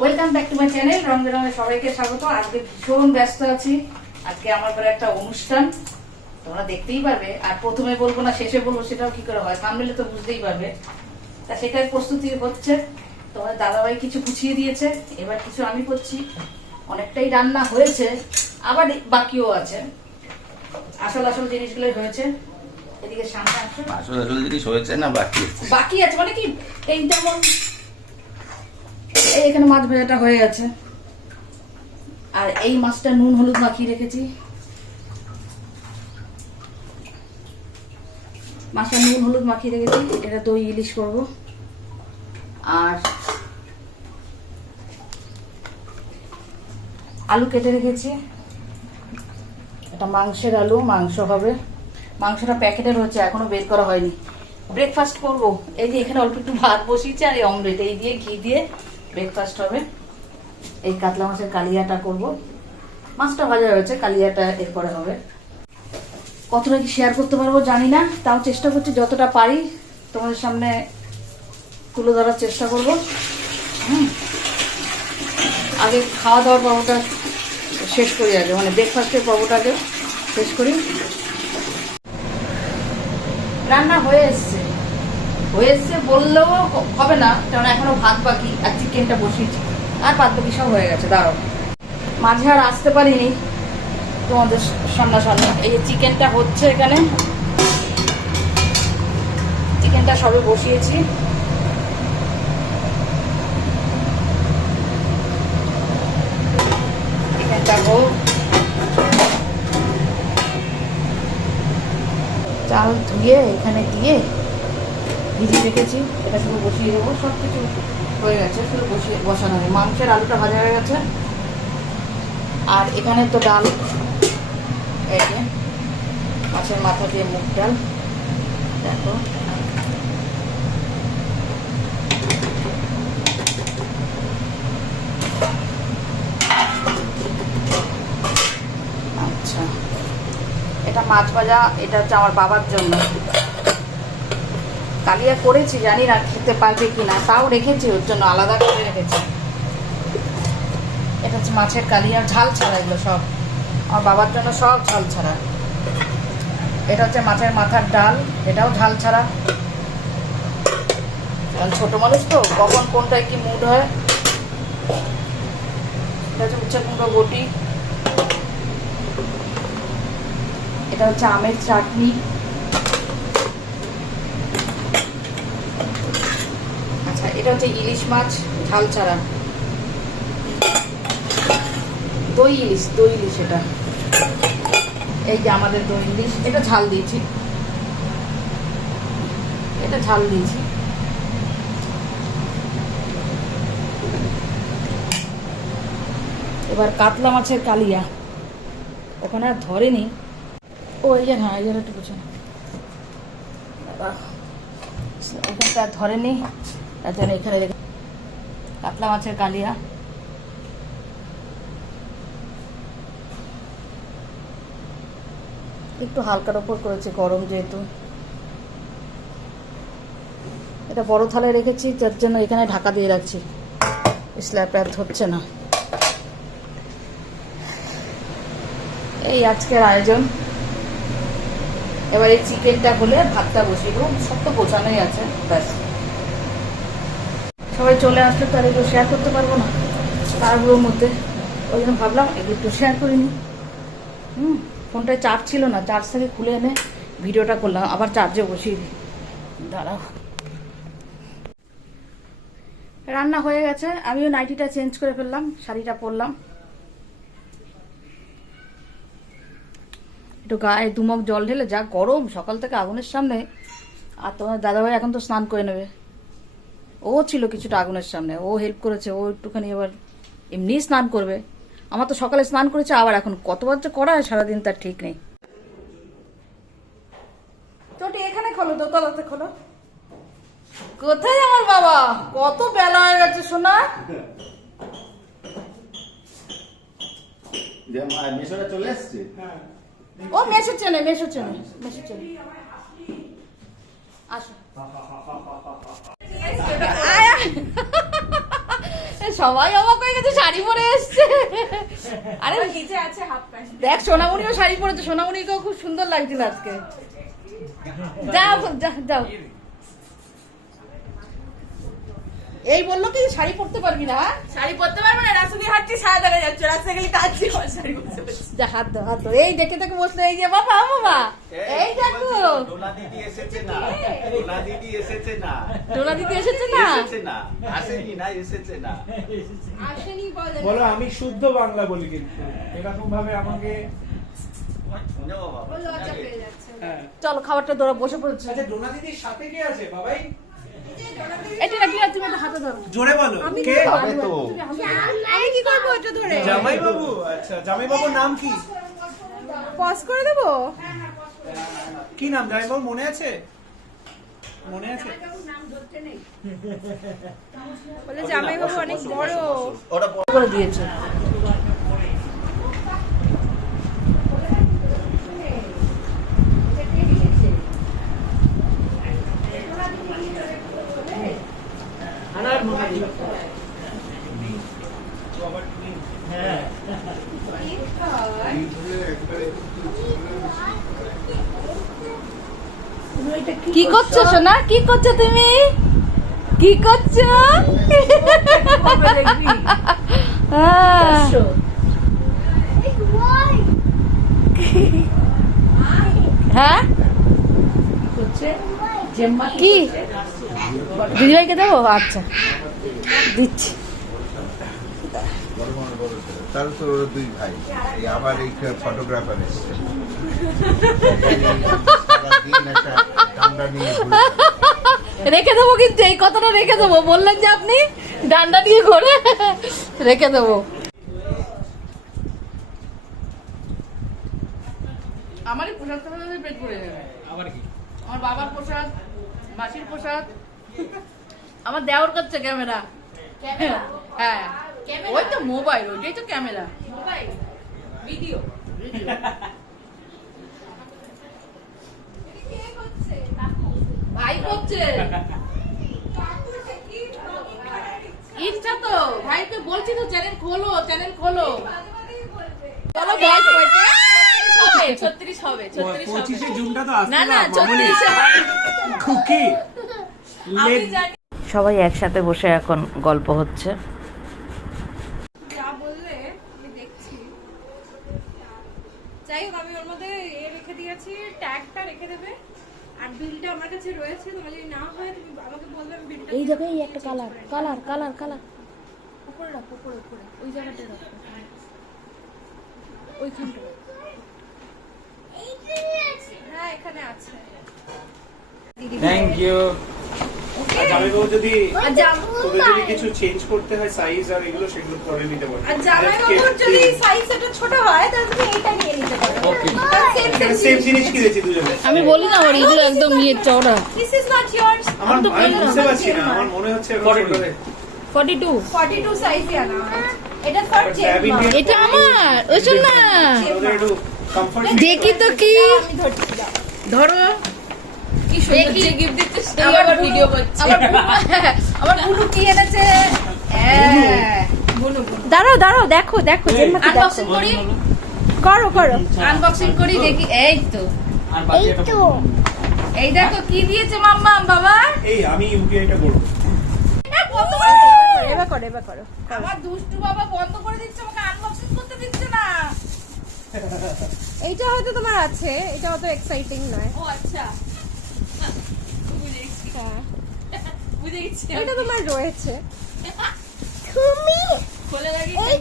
Welcome back to my channel রং বেরঙের সবাইকে স্বাগত। আজকে ভীষণ ব্যস্ত আছি। আজকে আমার ঘরে একটা অনুষ্ঠান। তোমরা দেখতেই পারবে। আর প্রথমে বলব না শেষে বলব সেটাও কি করে হয়? সামনে তো বুঝতেই পারবে। তা সেটার প্রস্তুতি হচ্ছে। তোমার দাদাভাই কিছু গুছিয়ে দিয়েছে। এবার কিছু আমি করছি। অনেকটাই রান্না হয়েছে। আবার বাকিও আছে। আসল আসল জিনিসগুলোই হয়েছে। এদিকে সামনে আসো। আসলে আসলে জিনিস হয়েছে না বাকি বাকি আছে মানে কি? এই যেমন এখানে মাছ ভাজাটা হয়ে গেছে। আর এই মাছটা নুন, হলুদ মাখিয়ে রেখেছি। মাছটা নুন, হলুদ মাখিয়ে রেখেছি। এটা দই, ইলিশ করব। আর আলু কেটে রেখেছি। এটা মাংসের আলু, মাংস হবে। মাংসটা প্যাকেটে রয়েছে এখনও বের করা হয়নি। ব্রেকফাস্ট করব। এই যে এখানে অল্প একটু ভাত বসিয়েছি, আর এই অমলেট, এই দিয়ে ঘি দিয়ে ব্রেকফাস্ট হবে। এই কাতলা মাছের কালিয়াটা করব। মাছটা ভাজা হয়েছে, কালিয়াটা এরপরে হবে। কতটা কি শেয়ার করতে পারব জানি না, তাও চেষ্টা করছি যতটা পারি। তোমাদের সামনে তুলে ধরার চেষ্টা করব। হুম। আগে খাওয়া দাওয়ার পর্বটা শেষ করি আগে মানে ব্রেকফাস্টের পর্বটাকে শেষ করি। রান্না হয়ে এসছে। হয়ে এসছে বললেও হবে না কারণ এখনও ভাত বাকি আর চিকেনটা বসিয়েছি। আর বাদ বাকি সব হয়ে গেছে, দাঁড়াও। মাঝে আর আসতে পারিনি তোমাদের সামনাসামনি। এই যে চিকেনটা হচ্ছে এখানে। চিকেনটা সবে বসিয়েছি। চিকেনটা চাল ধুয়ে এখানে দিয়ে ভিজিয়ে রেখেছি, এটা শুধু বসিয়ে দেবো সব কিছু হয়ে গেছে, শুধু বসিয়ে বসানো হবে মাংসের আলুটা ভাজা হয়ে গেছে। আর এখানে তো ডাল, এই মাছের মাথা দিয়ে মুগ ডাল, দেখো। আচ্ছা। এটা মাছ ভাজা, এটা হচ্ছে আমার বাবার জন্য। কালিয়া করেছি, জানি না খেতে পারবে কি না তাও রেখেছি, ওর জন্য আলাদা করে রেখেছি। এটা হচ্ছে মাছের কালিয়া ঝাল ছাড়া এগুলো সব। আমার বাবার জন্য সব ঝাল ছাড়া। এটা হচ্ছে মাছের মাথার ডাল, এটাও ঝাল ছাড়া। কারণ ছোট মানুষ তো, কখন কোনটায় কি মুড হয়। এটা হচ্ছে উচ্চা কুমড়ো বটি। এটা হচ্ছে আমের চাটনি আচ্ছা এটা হচ্ছে ইলিশ মাছ, ঝাল ছাড়া। দই ইলিশ দই ইলিশ এটা। এই যে আমাদের দই ইলিশ, এটা ঝাল দিয়েছি। এটা ঝাল দিয়েছি। এবার কাতলা মাছের কালিয়া। ওখানে আর ধরেনি। ও, এই যে হ্যাঁ এই একটু ওখানটা আর ধরেনি। তার এখানে কাতলা মাছের কালিয়া। একটু হালকার ওপর করেছে, গরম যেহেতু। এটা বড় থালায় রেখেছি, যার জন্য এখানে ঢাকা দিয়ে রাখছি। স্ল্যাব আর ধরছে না। এই আজকের আয়োজন। এবার এই চিকেনটা হলে ভাতটা বসিয়ে দেবো। সব তো গোছানোই আছে, ব্যাস। সবাই চলে আসলে তো আর এগুলো শেয়ার করতে পারব না। তারগুলোর মধ্যে। ওই জন্য ভাবলাম এগুলো একটু শেয়ার করিনি। হুম, ফোনটায় চার্জ ছিল না। চার্জ থেকে খুলে এনে ভিডিওটা করলাম। আবার চার্জে বসিয়ে দিই। দাঁড়াও। রান্না হয়ে গেছে। আমিও নাইটিটা চেঞ্জ করে ফেললাম, শাড়িটা পরলাম। একটু গায়ে দুমক জল ঢেলে যা গরম, সকাল থেকে আগুনের সামনে। আর তোমার দাদাভাই এখন তো স্নান করে নেবে। ও ছিল কিছুটা আগুনের সামনে। ও হেল্প করেছে ও একটুখানি এবার এমনি স্নান করবে। আমার তো সকালে স্নান করেছে আবার এখন কতবার যে করা হয় সারাদিন তার ঠিক নেই। চটি এখানে খোলো দোতলাতে খোলো। কোথায় আমার বাবা? কত বেলা হয়ে গেছে শোনা যে মা মিশরে চলে এসছে? ও মেসে চেনে মেসে চেনে মেসে চেনে। আসো। সবাই অবাক হয়ে গেছে শাড়ি পরে এসছে। আরে নিচে আছে হাফ প্যান্ট দেখ সোনামণিও শাড়ি পরেছে সোনামণিকেও খুব সুন্দর লাগছিল আজকে। যাও যা- যাও। এই বলল কি শাড়ি পরতে পারবি না? শাড়ি পরতে পারব না দিয়ে হাঁটছি সারা দেখা যাচ্ছে রাস্তা গেলে কাঁদছি আমার শাড়ি পরতে যা হাত দাও হাত এই দেখে দেখে বসলে এই যে বাবা বাবা। এই দেখো। ডোনা দিদি এসেছে না? ডোনা দিদি এসেছে না? ডোলা দিতে এসেছে না? এসেছে না? আসেনি না এসেছে না? আসেনি বলে। বলো আমি শুদ্ধ বাংলা বলি কিন্তু। এরকম ভাবে আমাকে হ্যাঁ। চলো খাবারটা ধরো বসে পড়েছে। আচ্ছা ডোনা দিদির সাথে কে আছে বাবাই? এটা না কি আর তুমি একটা হাতে ধরো? জোরে বলো কে? হবে তো। আমি কি করব এটা ধরে? জামাই বাবু আচ্ছা জামাই বাবুর নাম কি? পজ করে দেবো? কি নাম জামাই বাবু মনে আছে? মনে আছে? বলে জামাই বাবু অনেক বড়। ওটা করে দিয়েছে। কি করছ সোনা? কি করছ তুমি? কি করছ? হ্যাঁ। কি দিদিভাইকে দেবো? আচ্ছা। দিচ্ছি। তাহলে তো ওরা দুই ভাই। এই আবার এই ফটোগ্রাফার এসছে। রেখে দেবো কিন্তু এই কথাটা রেখে দেবো। বললেন যে আপনি ডান্ডা নিয়ে ঘোরে। রেখে দেবো। আমারই প্রসাদ পেট ভরে যাবে। আবার কি? আমার বাবার প্রসাদ মাসির প্রসাদ। আমার দেওয়ার করছে ক্যামেরা। হ্যাঁ। ওই তো মোবাইল ওইটাই তো ক্যামেরা ভিডিও ভাই করছে। ইচ্ছা তো। ভাইকে বলছি তো চ্যানেল খোলো চ্যানেল খোলো। চলো বয়স হয়েছে ছত্রিশ হবে ছত্রিশ পঁচিশে জুনটা তো আসছে না না ছত্রিশ খুকি। সবাই একসাথে বসে এখন গল্প হচ্ছে যা বললে আমি দেখছি যাই হোক আমি ওর মধ্যে এ রেখে দিয়েছি ট্যাগটা রেখে দেবে। আর বিলটা আমার কাছে রয়েছে তোমার যদি না হয় তুমি আমাকে বলবে আমি বিলটা এই জায়গায় এই একটা কালার কালার কালার কালার উপরে রাখো উপরে উপরে। ওই জায়গাটা রাখো। ওইখানটা হ্যাঁ এখানে আছে। থ্যাংক ইউ জামাই যদি তোদের যদি কিছু চেঞ্জ করতে হয় সাইজ আর এগুলো সেগুলো করে নিতে পারো আর জামাইবাবুর যদি সাইজ একটু ছোট হয় তাহলে তুমি এইটা নিয়ে নিতে পারো Okay. সেম জিনিস কিনেছি দুজনে আমি বলি না ওর এগুলো একদম ইয়ে চওড়া দিস ইজ নট ইয়ার্স আমার তো বুঝতে পারছি না আমার মনে হচ্ছে এখন ছোট হয়ে- ফর্টি টু 42 সাইজই আনা এটা ফর But জেন্টস Abby নিয়ে- এটা আমার ওই শোন না ওদের একটু comfort দেখি তো কি আমি ধরছি দাও। ধরো কি সুন্দর যে gift দিচ্ছে আমার আবার ভিডিও করছে। আমার বুনু- কি এনেছে। বুনু। বুনু দাঁড়াও দাঁড়াও দেখো দেখো আনবক্সিং করি? করো করো। আনবক্সিং করি দেখি এই তো। আর বাকি একটা এই দেখো কি দিয়েছে মাম্মা বাবা? এই আমি ইউপিআইটা করব। এবার করো এবার করো আমার দুষ্টু বাবা বন্ধ করে দিচ্ছে আমাকে আনবক্সিং করতে দিচ্ছে না। এইটা হয়তো তোমার আছে এটা অত এক্সাইটিং নয়। ও আচ্ছা হ্যাঁ বুঝে গেছি এটা তোমার রয়েছে। খোলে লাগি বলে।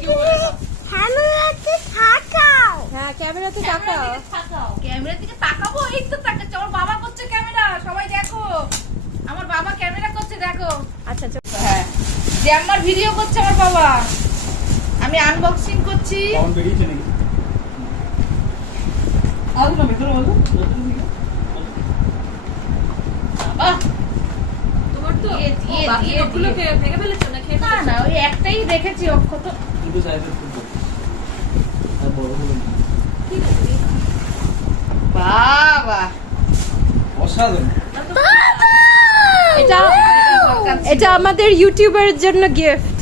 দাও হ্যাঁ ক্যামেরাতে তাকাও। ক্যামেরার দিকে তাকাবো? এই তো তাকাচ্ছে। আমার বাবা করছে ক্যামেরা। সবাই দেখো। আমার বাবা ক্যামেরা করছে দেখো। আচ্ছা আচ্ছা। হ্যাঁ। যে আমার ভিডিও করছে আমার বাবা। আমি আনবক্সিং করছি। কখন বেরিয়েছে নাকি? আজ না ভেতরে বলো। আহ, তোমার তো? দিয়ে, দিয়ে, দিয়ে, লোকগুলো দিয়ে। ভে- ভেঙে ফেলেছো না? খেয়ে না না ওই একটাই রেখেছি অক্ষত। দুটো সাইজের ফুটবল বড়। হলো না। বাবা। অসাধারণ। এটা এটা আমাদের ইউটিউবের জন্য গিফট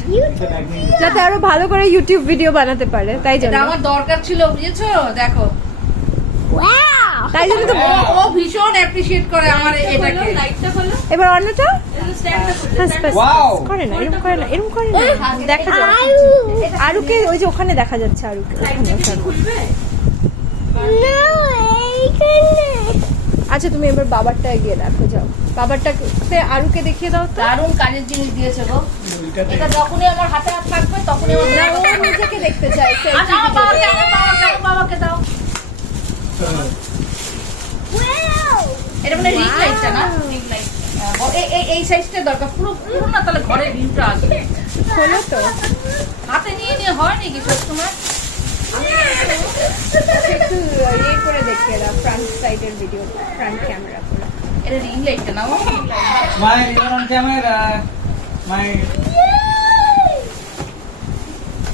যাতে আরও ভালো করে ইউটিউব ভিডিও বানাতে পারে তাই জন্য। আমার দরকার ছিল বুঝেছ? দেখো। তাই জন্য তো ও ভীষণ অ্যাপ্রিশিয়েট করে আমার এটাকে। এবার অন্যটা? Wow! করে না এরকম করে না এরকম করে না। দেখা যায় আরুকে ওই যে ওখানে দেখা যাচ্ছে আরুকে। ওখানে, ওখানে। আচ্ছা তুমি এবার বাবারটা গিয়ে দেখো যাও। বাবারটাতে আরুকে দেখিয়ে দাও তো। দারুণ কাজের জিনিস দিয়েছে গো। এটা যখনই আমার হাতে হাত থাকবে তখনই আমার না ও নিজেকে দেখতে চাই আচ্ছা বাবাকে দাও। এটা মানে রিং লাইটটা না? রিং লাইট এই সাইজটা দরকার। পুরো পুরো না তাহলে ভিউটা আসবে। হলো তো। হাতে নিয়ে নিয়ে হয় নাকি সবসময় একটু ইয়ে করে দেখিয়ে দাও ফ্রন্ট সাইডের ভিডিও ফ্রন্ট ক্যামেরা করে এটা রিং লাইটটা না camera.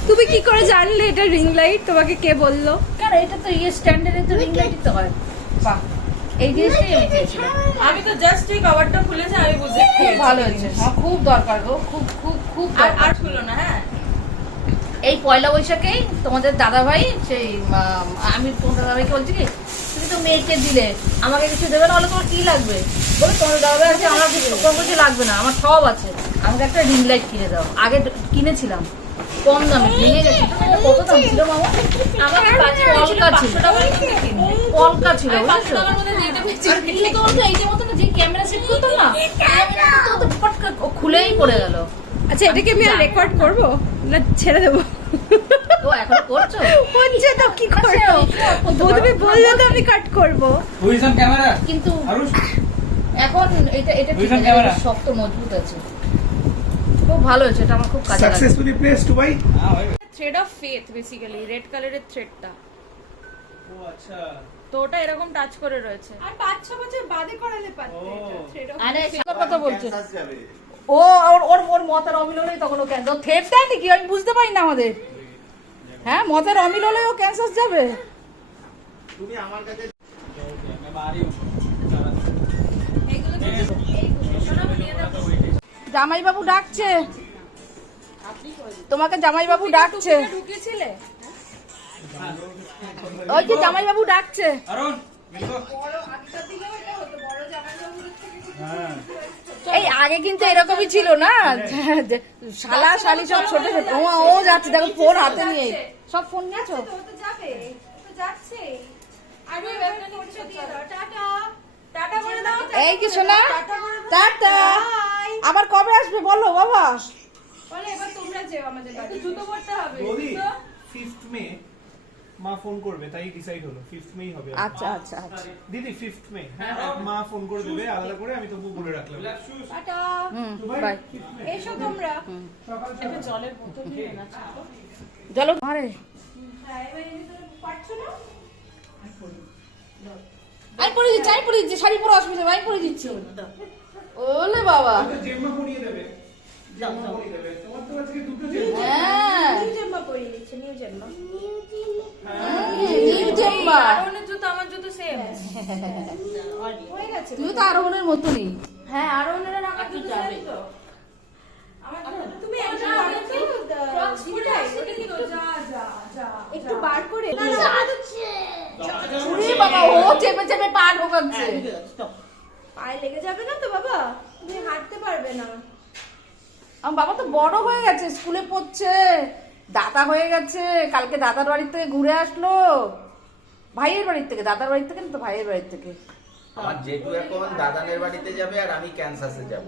তুমি কি করে জানলে এটা রিং লাইট তোমাকে কে বলল? কেন এটা তো ইয়ে স্ট্যান্ডার্ডে তো রিং লাইটই তো হয়। বাহ। এই জিনিসটাই আমি চেয়েছিলাম আমি তো জাস্ট এই কভারটা খুলেছি আমি বুঝে খুব ভালো হয়েছে। খুব দরকার গো খুব খুব খুব আর আর খুলো না হ্যাঁ। এই পয়লা বৈশাখেই তোমাদের দাদা ভাই সেই আমি তোমার দাদা ভাইকে বলছি কি তুমি তো মেয়েকে দিলে আমাকে কিছু দেবে না হলে তোমার কি লাগবে? বলে তোমার দাদা ভাই আছে আমার কিছু লাগবে না আমার সব আছে। আমাকে একটা রিং লাইট কিনে দাও। আগে কিনেছিলাম। কম দামে ভেঙে গেছে। কত দাম ছিল মামা? আমাকে বাজে কলকা ছিল। কলকা ছিল বুঝেছ? এই যে মতো যে ক্যামেরা সেট করতাম না তো পটকা খুলেই পড়ে গেল। আচ্ছা এটাকে আমি আর রেকর্ড করব না ছেড়ে দেবো? ও এখন করছ? হচ্ছে তো কি করব? আচ্ছা, তুমি বললে তো আমি কাট করব। Is কিন্তু এখন এটা এটা শক্ত মজবুত আছে। খুব ভালো হয়েছে এটা আমার খুব কাজে লাগে successfully place to by thread of faith basically red কালারের থ্রেডটা ও আচ্ছা। তো ওটা এরকম টাচ করে রয়েছে। আর পাঁচ ছ বছর বাদে করালে পারতে ও। আরে সেটা কথা বলছে। ও ওর ওর ওর মতের অমিল হলেই তখন ও ক্যান্সার থেপ দেয় নাকি? আমি বুঝতে পারি না আমাদের। হ্যাঁ মতের অমিল হলে ও ক্যান্সার যাবে। তুমি আমার কাছে জামাইবাবু ডাকছে। তোমাকে জামাইবাবু ডাকছে। ওই যে জামাইবাবু ডাকছে। এই আগে কিন্তু এরকমই ছিল না। শালা শালি সব ছোট ছোট ও যাচ্ছে দেখো ফোন হাতে নিয়ে। সব ফোন নিয়েছো এই কি শোনা? টাটা। আবার কবে আসবে বলো বাবা বলে এবার তোমরা যেও আমাদের বাড়ি জুতো পরতে হবে মে মা ফোন করবে তাই ডিসাইড হলো ফিফথ মেই হবে আচ্ছা আচ্ছা আচ্ছা দিদি ফিফথ মে হ্যাঁ মা ফোন করে দেবে আলাদা করে আমি তবু বলে রাখলাম টাটা হুম বাই এসো তোমরা জলের বোতল নিয়ে না চলো আরে আমি পরে দিচ্ছি আমি পরে দিচ্ছি শাড়ি পরে অসুবিধা আমি পরে দিচ্ছি ওলে বাবা। জেম্মা পরিয়ে দেবে। জেম্মা পরিয়ে দেবে। তোমার তো আজকে দুটো জেম্মা। হ্যাঁ। নিউ জেম্মা পরিয়ে দিচ্ছে নিউ জেম্মা। নিউ জেম্মা। আরোনের জুতো আমার জুতো সেম হয়ে। গেছে তুই তো আরোহণের মতনই হ্যাঁ আরোনের আর আমার জুতো সেম তো। তুমি একটু বার করে। বাবা ও চেপে চেপে পা ঢোকাচ্ছে পায়ে লেগে যাবে না তো বাবা? তুমি হাঁটতে পারবে না। আমার বাবা তো বড় হয়ে গেছে স্কুলে পড়ছে দাদা হয়ে গেছে কালকে দাদার বাড়ি থেকে ঘুরে আসলো। ভাইয়ের বাড়ির থেকে দাদার বাড়ির থেকে না তো ভাইয়ের বাড়ির থেকে? আমার জেঠু এখন দাদানের বাড়িতে যাবে আর আমি ক্যান্সাসে যাব।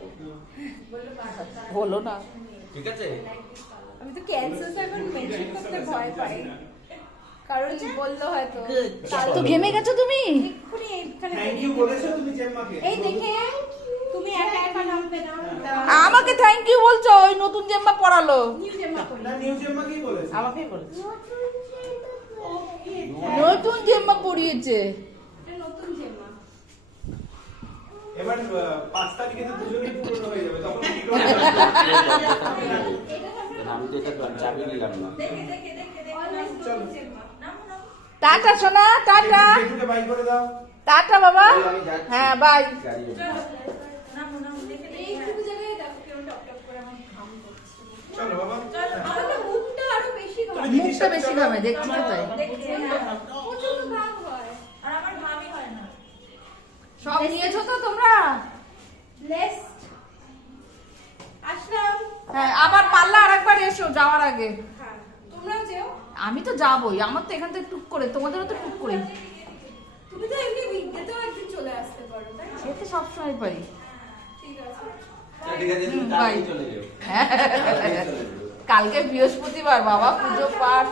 বলো না। ঠিক আছে? আমি তো ক্যান্সার এখন মেনশন করতে ভয় পাই। কারণ বলল হয়তো। তো ঘেমে গেছো তুমি? এই দেখে তুমি একা একা নামবে না। আমাকে থ্যাংক ইউ বলছো ওই নতুন জেম্মা পড়ালো। নিউ জেম্মা না নিউ জেম্মা কি বলেছে। আমাকেই বলেছে। নতুন জেম্মা পড়িয়েছে। নতুন জেম্মা। এবার পাঁচ তারিখে তো দুজনেই পুরনো হয়ে যাবে তখন কি করে আমি তো এটা চাবি নিলাম না। টাটা সোনা টাটা। টাটা বাবা। হ্যাঁ বাই। মুখটা বেশি ঘামে দেখছি তো তাই। আর সব নিয়েছো তো তোমরা? আসলাম। হ্যাঁ আবার পাল্লা আরেকবার এসো যাওয়ার আগে। আমি তো যাবোই আমার তো এখান থেকে টুক করে তোমাদেরও তো টুক করে। তুমি তো এমনি উইকডেতেও একদিন চলে আসতে পারো তাই না? সে তো সবসময় পারি। ঠিক আছে। হ্যাঁ। কালকে বৃহস্পতিবার বাবা পুজো পাঠ।